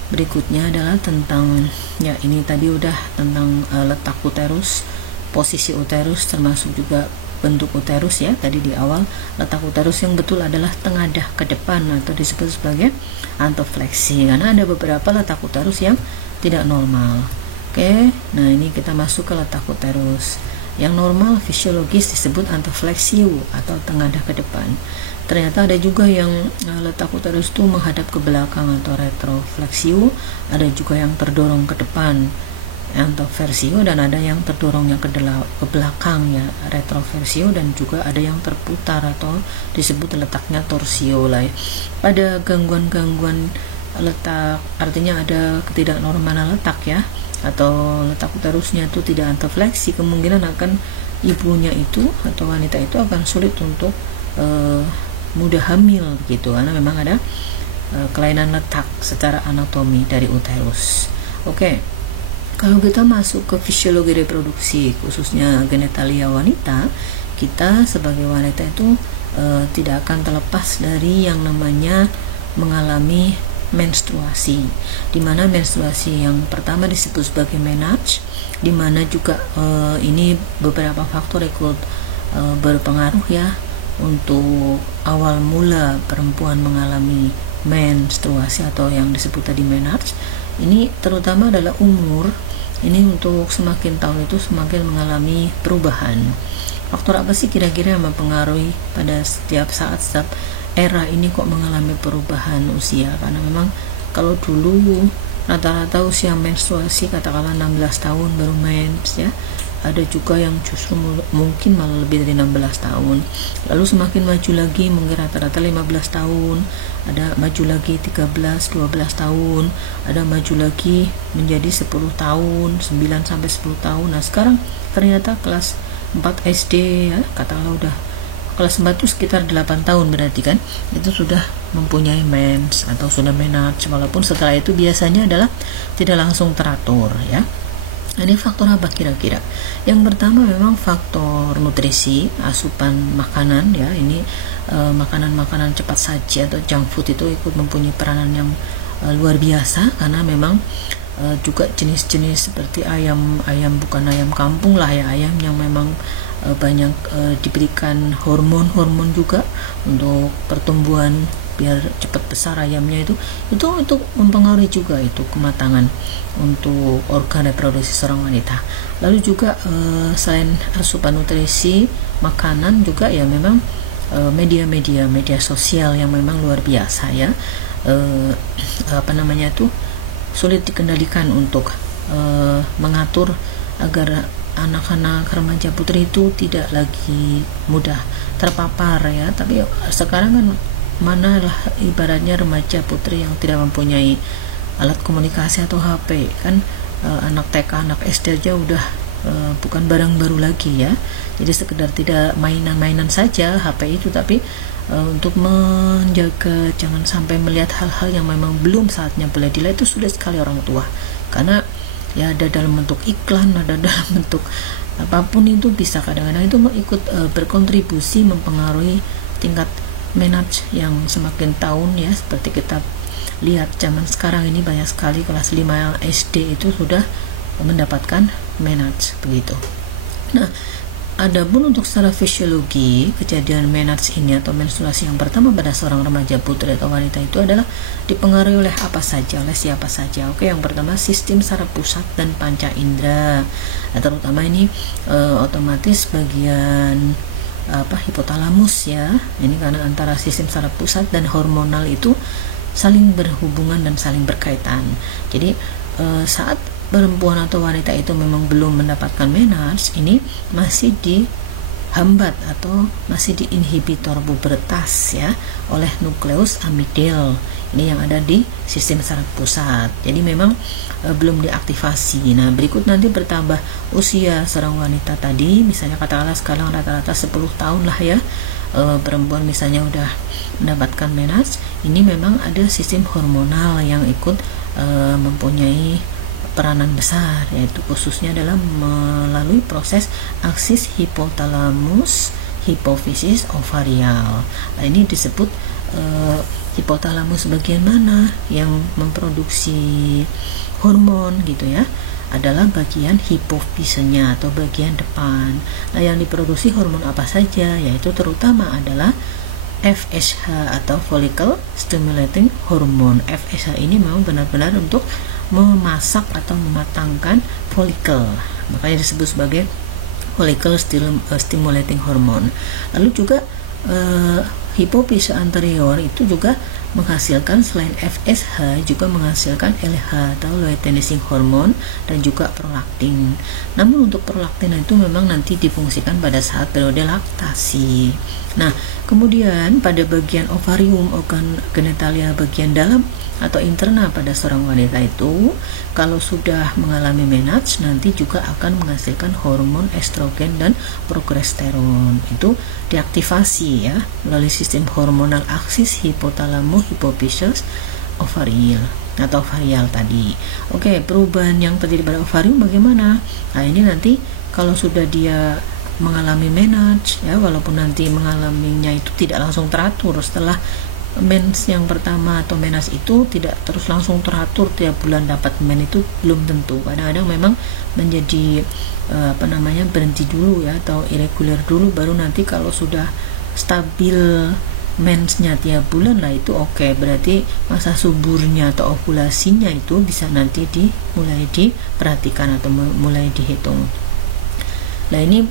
Berikutnya adalah tentang ya, ini tadi udah tentang letak uterus, posisi uterus, termasuk juga bentuk uterus ya. Tadi di awal letak uterus yang betul adalah tengadah ke depan atau disebut sebagai antofleksi, karena ada beberapa letak uterus yang tidak normal. Oke, nah ini kita masuk ke letak uterus. Yang normal fisiologis disebut antofleksio atau tengadah ke depan. Ternyata ada juga yang letak uterus itu menghadap ke belakang atau retrofleksio, ada juga yang terdorong ke depan antoversio, dan ada yang terdorongnya ke belakang ya, retroversio, dan juga ada yang terputar atau disebut letaknya torsio lah ya. Pada gangguan-gangguan letak, artinya ada ketidaknormalan letak ya, atau letak uterusnya itu tidak antofleksi, kemungkinan akan ibunya itu atau wanita itu akan sulit untuk mudah hamil gitu, karena memang ada kelainan letak secara anatomi dari uterus. Oke. Kalau kita masuk ke fisiologi reproduksi khususnya genitalia wanita, kita sebagai wanita itu tidak akan terlepas dari yang namanya mengalami menstruasi, di mana menstruasi yang pertama disebut sebagai menarche, di mana juga ini beberapa faktor ikut berpengaruh ya untuk awal mula perempuan mengalami menstruasi atau yang disebut tadi menarche. Ini terutama adalah umur. Ini untuk semakin tahun itu semakin mengalami perubahan. Faktor apa sih kira-kira yang mempengaruhi pada setiap saat, setiap era ini kok mengalami perubahan usia? Karena memang kalau dulu rata-rata usia menstruasi katakanlah 16 tahun baru mens ya, ada juga yang justru mungkin malah lebih dari 16 tahun. Lalu semakin maju lagi mungkin rata-rata 15 tahun, ada maju lagi 13, 12 tahun, ada maju lagi menjadi 10 tahun, 9 sampai 10 tahun. Nah, sekarang ternyata kelas 4 SD ya, katakanlah udah kelas 4 itu sekitar 8 tahun berarti kan, itu sudah mempunyai mens atau sudah menarche, walaupun setelah itu biasanya adalah tidak langsung teratur ya. Ini faktor apa kira-kira? Yang pertama memang faktor nutrisi, asupan makanan ya. Ini makanan-makanan cepat saji atau junk food itu ikut mempunyai peranan yang luar biasa, karena memang juga jenis-jenis seperti ayam bukan ayam kampung lah ya, ayam yang memang banyak diberikan hormon juga untuk pertumbuhan biar cepat besar ayamnya, itu mempengaruhi juga itu kematangan untuk organ reproduksi seorang wanita. Lalu juga selain asupan nutrisi makanan juga ya memang media sosial yang memang luar biasa ya, sulit dikendalikan untuk mengatur agar anak-anak remaja putri itu tidak lagi mudah terpapar ya. Tapi sekarang kan mana lah ibaratnya remaja putri yang tidak mempunyai alat komunikasi atau HP kan, anak TK, anak SD aja udah bukan barang baru lagi ya. Jadi sekedar tidak mainan-mainan saja HP itu, tapi untuk menjaga jangan sampai melihat hal-hal yang memang belum saatnya boleh dilihat itu sulit sekali orang tua, karena ya ada dalam bentuk iklan, ada dalam bentuk apapun itu bisa kadang-kadang itu ikut berkontribusi mempengaruhi tingkat menarche yang semakin tahun ya. Seperti kita lihat zaman sekarang ini banyak sekali kelas 5 SD itu sudah mendapatkan menarche begitu. Nah, adapun untuk secara fisiologi kejadian menarche ini atau menstruasi yang pertama pada seorang remaja putri atau wanita itu adalah dipengaruhi oleh apa saja, oleh siapa saja. Oke, yang pertama sistem saraf pusat dan panca indera. Nah, terutama ini otomatis bagian hipotalamus ya. Ini karena antara sistem saraf pusat dan hormonal itu saling berhubungan dan saling berkaitan. Jadi saat perempuan atau wanita itu memang belum mendapatkan menarche, ini masih dihambat atau masih diinhibitor pubertas ya oleh nukleus amidel ini yang ada di sistem saraf pusat. Jadi memang belum diaktifasi. Nah, berikut nanti bertambah usia seorang wanita tadi, misalnya katakanlah sekarang rata-rata 10 tahun lah ya, perempuan misalnya udah mendapatkan menarche, ini memang ada sistem hormonal yang ikut mempunyai peranan besar, yaitu khususnya adalah melalui proses aksis hipotalamus hipofisis ovarial. Nah, ini disebut hipotalamus bagian mana yang memproduksi hormon gitu ya, adalah bagian hipofisenya atau bagian depan. Nah, yang diproduksi hormon apa saja, yaitu terutama adalah FSH atau follicle stimulating hormone. FSH ini memang benar-benar untuk memasak atau mematangkan folikel, makanya disebut sebagai follicle stimulating hormone. Lalu juga hipofise anterior itu juga menghasilkan selain FSH juga menghasilkan LH atau luteinizing hormone dan juga prolaktin. Namun untuk prolaktin itu memang nanti difungsikan pada saat periode laktasi. Nah, kemudian pada bagian ovarium, organ genitalia bagian dalam atau interna pada seorang wanita itu kalau sudah mengalami menarche nanti juga akan menghasilkan hormon estrogen dan progesteron. Itu diaktifasi ya melalui sistem hormonal aksis hipotalamus hipofisis ovarial atau ovarial tadi. Oke, perubahan yang terjadi pada ovarium bagaimana? Nah, ini nanti kalau sudah dia mengalami menarche ya, walaupun nanti mengalaminya itu tidak langsung teratur setelah mens yang pertama atau menarche itu tidak terus langsung teratur tiap bulan dapat men, itu belum tentu. Kadang-kadang memang menjadi berhenti dulu ya atau irregular dulu, baru nanti kalau sudah stabil mensnya tiap bulan lah itu oke. Berarti masa suburnya atau ovulasinya itu bisa nanti mulai diperhatikan atau mulai dihitung. Nah ini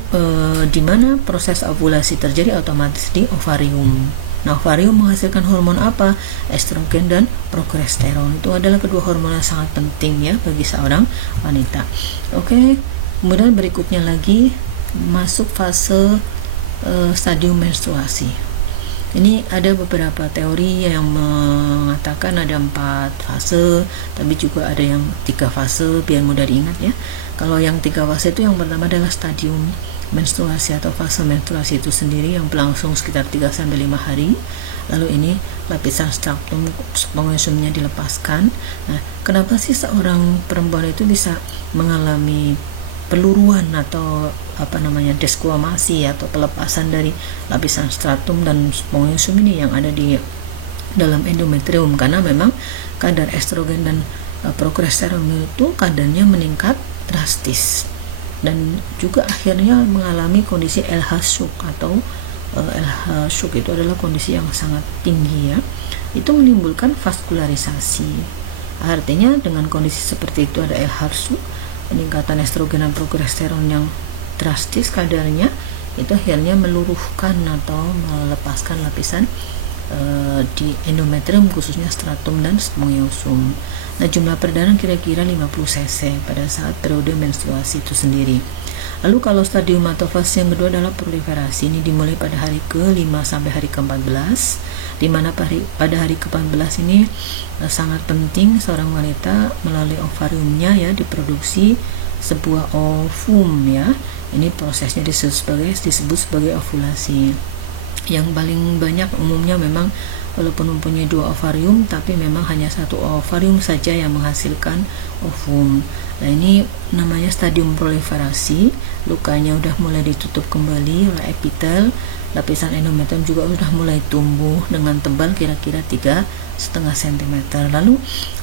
di mana proses ovulasi terjadi? Otomatis di ovarium. Nah, ovarium menghasilkan hormon apa? Estrogen dan progesteron. Itu adalah kedua hormon yang sangat penting ya bagi seorang wanita. Oke, kemudian berikutnya lagi masuk fase stadium menstruasi. Ini ada beberapa teori yang mengatakan ada 4 fase, tapi juga ada yang 3 fase biar mudah diingat ya. Kalau yang 3 fase itu yang pertama adalah stadium menstruasi atau fase menstruasi itu sendiri yang berlangsung sekitar 3-5 hari. Lalu ini lapisan stratum spermatozoa dilepaskan. Nah, kenapa sih seorang perempuan itu bisa mengalami peluruan atau desquamasi atau pelepasan dari lapisan stratum dan spermatozoa ini yang ada di dalam endometrium? Karena memang kadar estrogen dan progesteron itu kadarnya meningkat drastis, dan juga akhirnya mengalami kondisi LH shock atau LH shock itu adalah kondisi yang sangat tinggi ya. Itu menimbulkan vaskularisasi. Artinya dengan kondisi seperti itu ada LH shock, peningkatan estrogen dan progesteron yang drastis kadarnya, itu akhirnya meluruhkan atau melepaskan lapisan di endometrium khususnya stratum dan spermatozoa. Nah, jumlah perdana kira-kira 50 cc pada saat periode menstruasi itu sendiri. Lalu kalau stadium atau fase yang kedua adalah proliferasi. Ini dimulai pada hari ke-5 sampai hari ke-14, di mana pada hari ke-14 ini sangat penting seorang wanita melalui ovariumnya ya diproduksi sebuah ovum ya. Ini prosesnya disebut sebagai ovulasi. Yang paling banyak umumnya memang walaupun mempunyai 2 ovarium, tapi memang hanya 1 ovarium saja yang menghasilkan ovum. Nah, ini namanya stadium proliferasi. Lukanya udah mulai ditutup kembali oleh epitel. Lapisan endometrium juga sudah mulai tumbuh dengan tebal kira-kira 3,5 cm. Lalu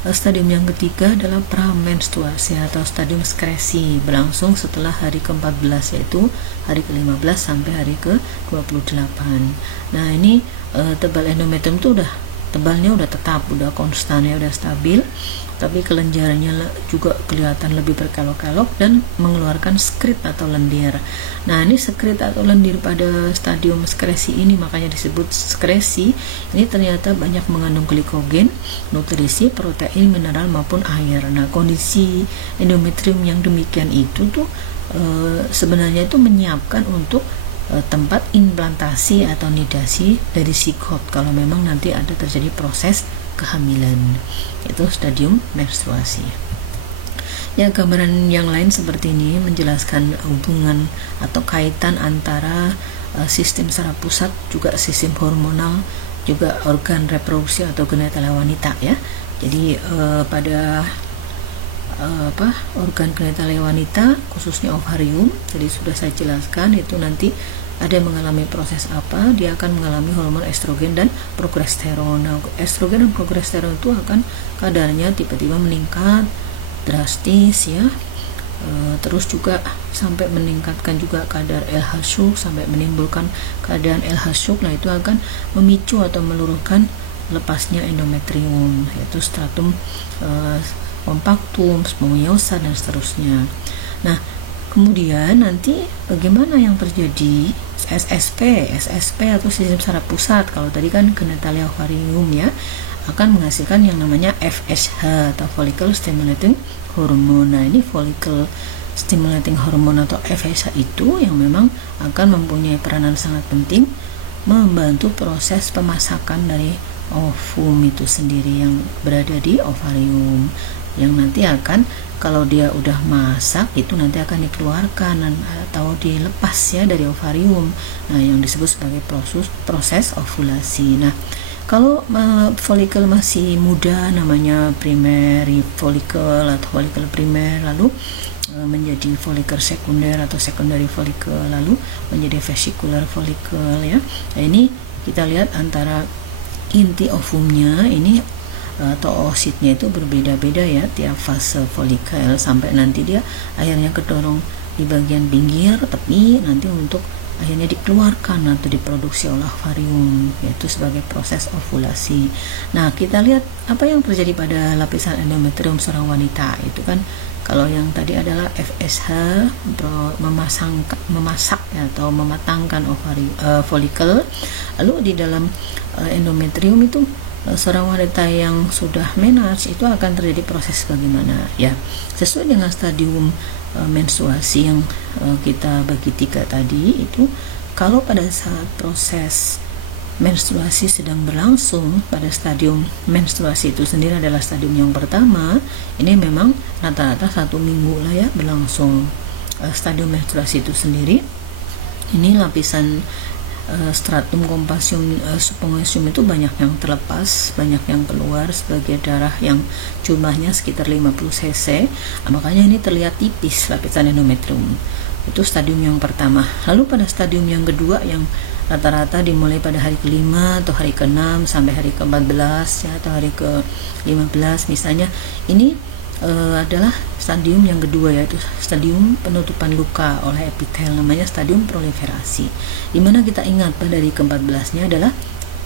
stadium yang ketiga adalah pramenstruasi atau stadium skresi, berlangsung setelah hari ke-14 yaitu hari ke-15 sampai hari ke-28. Nah, ini tebal endometrium itu tebalnya udah tetap, udah konstan ya, udah stabil, tapi kelenjarannya juga kelihatan lebih berkelok-kelok dan mengeluarkan skrit atau lendir. Nah, ini skrit atau lendir pada stadium skresi ini makanya disebut skresi. Ini ternyata banyak mengandung glikogen, nutrisi, protein, mineral maupun air. Nah, kondisi endometrium yang demikian itu tuh sebenarnya itu menyiapkan untuk tempat implantasi atau nidasi dari zigot kalau memang nanti ada terjadi proses kehamilan. Itu stadium menstruasi. Ya, gambaran yang lain seperti ini menjelaskan hubungan atau kaitan antara sistem saraf pusat, juga sistem hormonal, juga organ reproduksi atau genitalia wanita ya. Jadi pada organ genitalia wanita khususnya ovarium, jadi sudah saya jelaskan itu nanti ada yang mengalami proses apa, dia akan mengalami hormon estrogen dan progesteron. Nah, estrogen dan progesteron itu akan kadarnya tiba-tiba meningkat drastis ya, terus juga sampai meningkatkan juga kadar LH shock sampai menimbulkan keadaan LH shock. Nah, itu akan memicu atau meluruhkan lepasnya endometrium yaitu stratum compactum, spermatozoa dan seterusnya. Nah, kemudian nanti bagaimana yang terjadi? SSP atau sistem saraf pusat, kalau tadi kan genitalia ovarium ya, akan menghasilkan yang namanya FSH atau follicle stimulating hormone. Nah, ini follicle stimulating hormone atau FSH itu yang memang akan mempunyai peranan sangat penting membantu proses pemasakan dari ovum itu sendiri yang berada di ovarium, yang nanti akan kalau dia udah masak itu nanti akan dikeluarkan atau dilepas ya dari ovarium. Nah, yang disebut sebagai proses ovulasi. Nah, kalau folikel masih muda namanya primary follicle atau folikel primer, lalu menjadi folikel sekunder atau secondary follicle, lalu menjadi vesicular follicle ya. Nah, ini kita lihat antara inti ovumnya ini atau oositnya itu berbeda-beda ya tiap fase folikel, sampai nanti dia akhirnya kedorong di bagian pinggir tepi nanti untuk akhirnya dikeluarkan atau diproduksi oleh ovarium, yaitu sebagai proses ovulasi. Nah, kita lihat apa yang terjadi pada lapisan endometrium seorang wanita. Itu kan kalau yang tadi adalah FSH, memasak atau mematangkan folikel. Lalu di dalam endometrium itu seorang wanita yang sudah menarche itu akan terjadi proses bagaimana ya, sesuai dengan stadium menstruasi yang kita bagi 3 tadi. Itu kalau pada saat proses menstruasi sedang berlangsung, pada stadium menstruasi itu sendiri adalah stadium yang pertama, ini memang rata-rata 1 minggu lah ya berlangsung stadium menstruasi itu sendiri. Ini lapisan stratum compasium spongiosum itu banyak yang terlepas, banyak yang keluar sebagai darah yang jumlahnya sekitar 50 cc. Makanya ini terlihat tipis lapisan endometrium. Itu stadium yang pertama. Lalu pada stadium yang kedua yang rata-rata dimulai pada hari ke-5 atau hari ke-6 sampai hari ke-14 ya, atau hari ke-15 misalnya, ini adalah stadium yang kedua, yaitu stadium penutupan luka oleh epitel, namanya stadium proliferasi, dimana kita ingat pada hari ke-14 nya adalah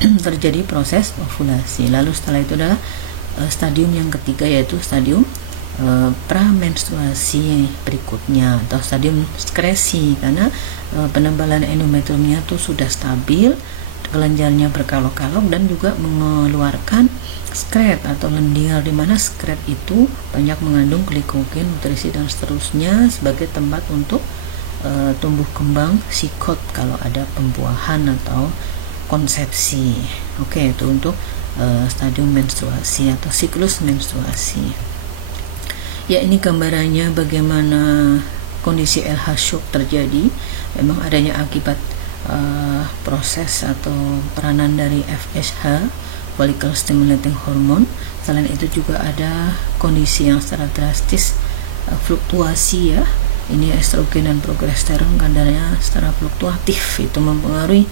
terjadi proses ovulasi. Lalu setelah itu adalah stadium yang ketiga, yaitu stadium pramenstruasi berikutnya atau stadium skresi, karena penebalan endometriumnya tuh sudah stabil, kelenjarnya berkalok-kalok dan juga mengeluarkan skret atau lendir, di mana skret itu banyak mengandung glikogen, nutrisi dan seterusnya sebagai tempat untuk tumbuh kembang sikot kalau ada pembuahan atau konsepsi. Oke, itu untuk stadium menstruasi atau siklus menstruasi. Ya, ini gambarannya bagaimana kondisi LH shock terjadi. Memang adanya akibat proses atau peranan dari FSH, follicle stimulating hormone. Selain itu juga ada kondisi yang secara drastis fluktuasi ya. Ini estrogen dan progesteron kadarnya secara fluktuatif, itu mempengaruhi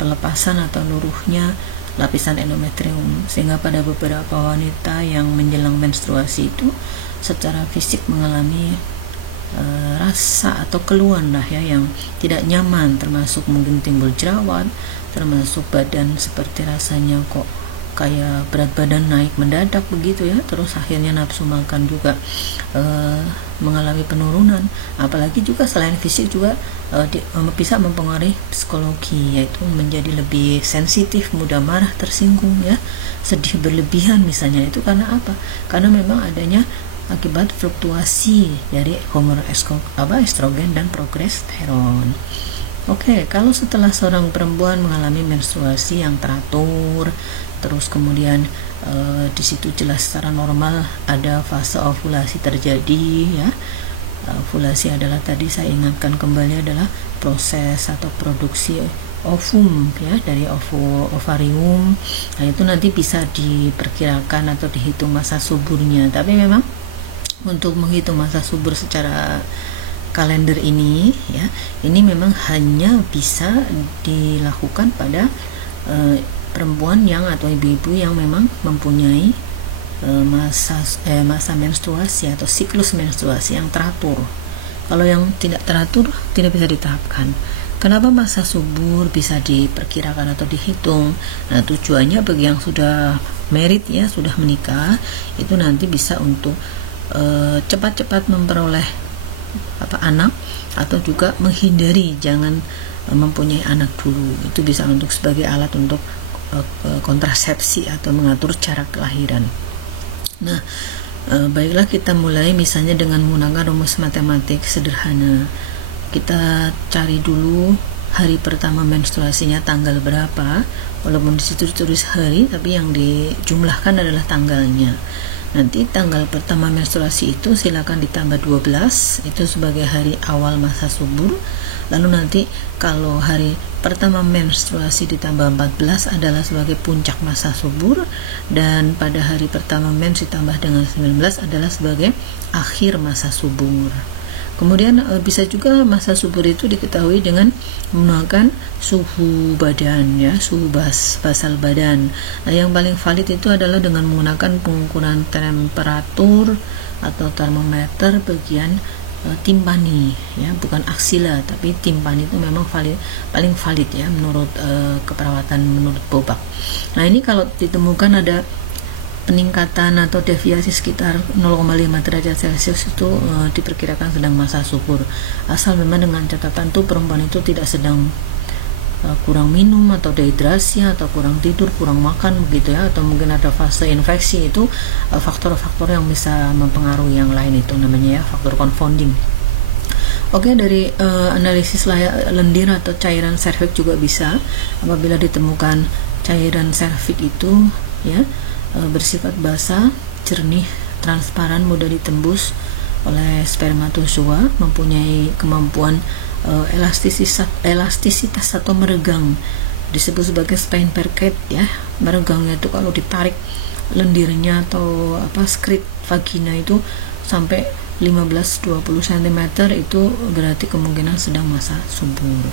pelepasan atau luruhnya lapisan endometrium, sehingga pada beberapa wanita yang menjelang menstruasi itu secara fisik mengalami rasa atau keluhan lah ya yang tidak nyaman, termasuk mungkin timbul jerawat, termasuk badan seperti rasanya kok kayak berat badan naik mendadak begitu ya, terus akhirnya nafsu makan juga mengalami penurunan. Apalagi juga selain fisik juga bisa mempengaruhi psikologi, yaitu menjadi lebih sensitif, mudah marah, tersinggung ya, sedih berlebihan misalnya. Itu karena apa? Karena memang adanya akibat fluktuasi dari hormon estrogen dan progesteron. Oke, kalau setelah seorang perempuan mengalami menstruasi yang teratur, terus kemudian di situ jelas secara normal ada fase ovulasi terjadi ya. Ovulasi adalah, tadi saya ingatkan kembali, adalah proses atau produksi ovum ya dari ovarium. Nah, itu nanti bisa diperkirakan atau dihitung masa suburnya. Tapi memang untuk menghitung masa subur secara kalender ini ya, ini memang hanya bisa dilakukan pada perempuan yang atau ibu-ibu yang memang mempunyai masa menstruasi atau siklus menstruasi yang teratur. Kalau yang tidak teratur tidak bisa diterapkan. Kenapa masa subur bisa diperkirakan atau dihitung? Nah, tujuannya bagi yang sudah married ya, sudah menikah, itu nanti bisa untuk cepat-cepat memperoleh anak, atau juga menghindari jangan mempunyai anak dulu. Itu bisa untuk sebagai alat untuk kontrasepsi atau mengatur cara kelahiran. Nah, baiklah kita mulai misalnya dengan menggunakan rumus matematik sederhana. Kita cari dulu hari pertama menstruasinya tanggal berapa, walaupun disitu tulis hari tapi yang dijumlahkan adalah tanggalnya. Nanti tanggal pertama menstruasi itu silakan ditambah 12, itu sebagai hari awal masa subur. Lalu nanti kalau hari pertama menstruasi ditambah 14 adalah sebagai puncak masa subur, dan pada hari pertama mens ditambah dengan 19 adalah sebagai akhir masa subur. Kemudian bisa juga masa subur itu diketahui dengan menggunakan suhu badan ya, suhu basal badan. Nah, yang paling valid itu adalah dengan menggunakan pengukuran temperatur atau termometer bagian timpani ya, bukan aksila, tapi timpani itu memang paling valid ya menurut keperawatan menurut Bobak. Nah, ini kalau ditemukan ada peningkatan atau deviasi sekitar 0,5 derajat Celcius itu diperkirakan sedang masa subur, asal memang dengan catatan tuh perempuan itu tidak sedang kurang minum atau dehidrasi atau kurang tidur, kurang makan begitu ya, atau mungkin ada fase infeksi. Itu faktor-faktor yang bisa mempengaruhi yang lain, itu namanya ya faktor confounding. Oke, dari analisis lendir atau cairan serviks juga bisa, apabila ditemukan cairan serviks itu ya bersifat basah, jernih, transparan, mudah ditembus oleh spermatozoa, mempunyai kemampuan elastisitas atau meregang, disebut sebagai spine percate ya. Meregangnya itu kalau ditarik lendirnya atau skirt vagina itu sampai 15-20 cm, itu berarti kemungkinan sedang masa subur.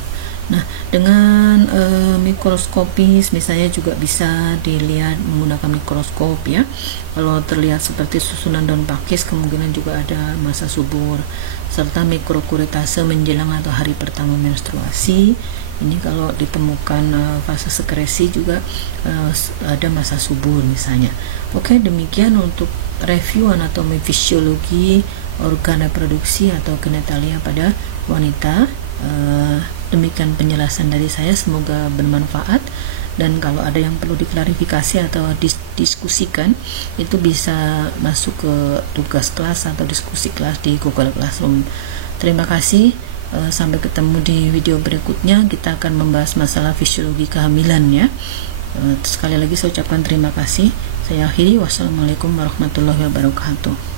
Nah, dengan mikroskopis misalnya juga bisa dilihat menggunakan mikroskop ya. Kalau terlihat seperti susunan daun pakis, kemungkinan juga ada masa subur. Serta mikrokuritase menjelang atau hari pertama menstruasi. Ini kalau ditemukan fase sekresi juga ada masa subur misalnya. Oke, demikian untuk review anatomi fisiologi organ reproduksi atau genitalia pada wanita. Demikian penjelasan dari saya, semoga bermanfaat, dan kalau ada yang perlu diklarifikasi atau diskusikan, itu bisa masuk ke tugas kelas atau diskusi kelas di Google Classroom. Terima kasih, sampai ketemu di video berikutnya. Kita akan membahas masalah fisiologi kehamilan ya. Sekali lagi saya ucapkan terima kasih. Saya akhiri, wassalamualaikum warahmatullahi wabarakatuh.